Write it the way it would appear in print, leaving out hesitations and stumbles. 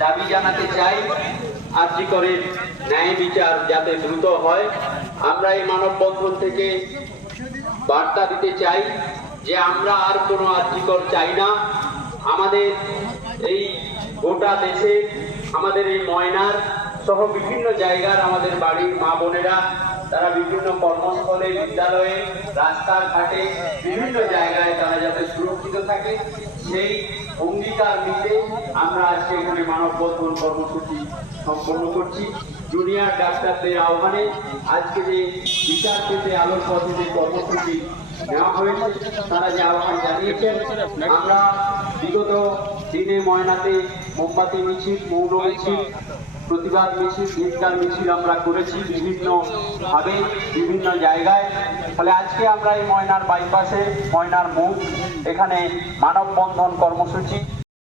দাবি জানাতে চাই আরজিকরের ন্যায় বিচার যাতে দ্রুত হয়। আমরা এই মানববন্ধন থেকে বার্তা দিতে চাই যে আমরা আর কোনো আরজিকর চাই না। আমাদের এই গোটা দেশে, আমাদের এই ময়নার সহ বিভিন্ন জায়গার আমাদের বাড়ির মা বোনেরা তারা বিভিন্ন কর্মস্থলে, বিদ্যালয়ে, রাস্তাঘাটে বিভিন্ন জায়গায় তারা যাতে সুরক্ষিত থাকে সেই অঙ্গীকার নিতে আমরা আজকে এখানে মানববন্ধন কর্মসূচি সম্পন্ন করছি। জুনিয়র ডাক্তারদের আহ্বানে আজকে যে বিচার পেতে আলোর পথে যে কর্মসূচি নেওয়া হয়েছে, তারা যে আহ্বান জানিয়েছেন, আমরা বিগত দিনে ময়নাতে মোমবাতি মিছিল, মৌন মিছিল, প্রতিবাদ মিছিল, চিৎকার মিছিল আমরা করেছি বিভিন্ন ভাবে বিভিন্ন জায়গায়। ফলে আজকে আমরা এই ময়নার বাইপাসে, ময়নার মুখ এখানে মানববন্ধন কর্মসূচি